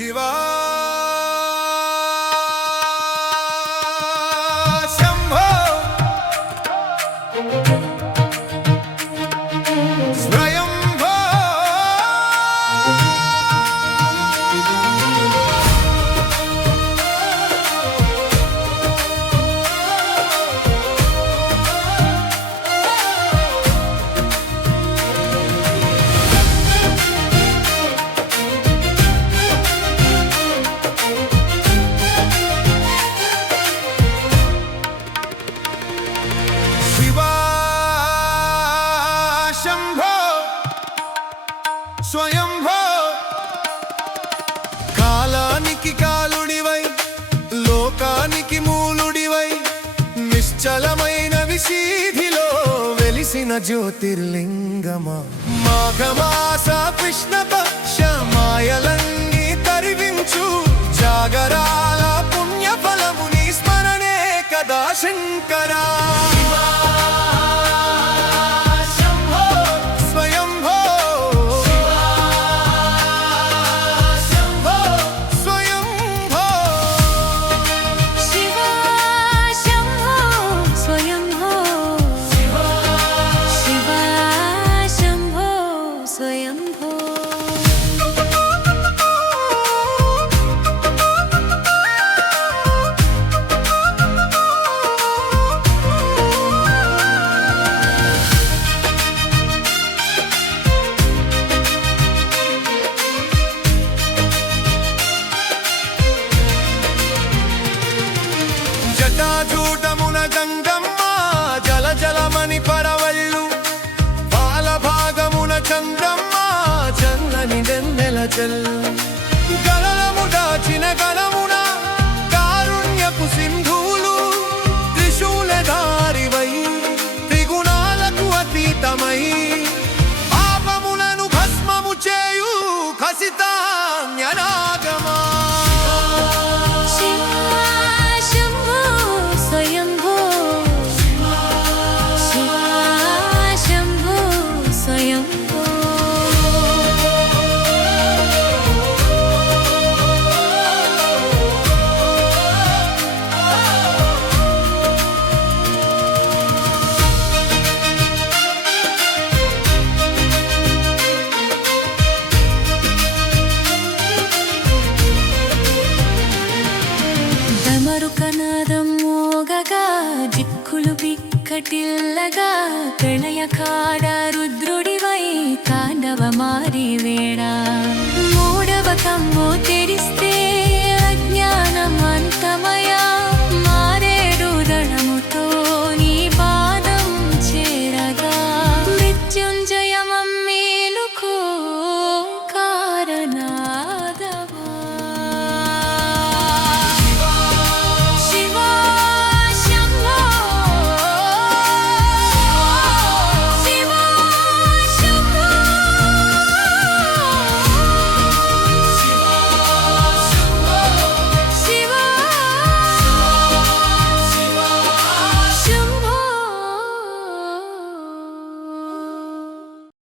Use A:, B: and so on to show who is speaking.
A: Shiva. స్వయంభో. కాలానికి కాలుడివై లోకానికి మూలుడివై నిశ్చలమైన విశీధిలో వెలిసిన జ్యోతిర్లింగమా. మాఘమాస కృష్ణపక్ష మాయలన్నీ తరివించు జాగరాల పుణ్యఫలముని స్మరణే కదా శంకరా.
B: el డమరుకనాదం మోగగా జిక్కులు పిక్కటిల్లగా ప్రళయకాడ రుద్రుడివై తాండవ మారి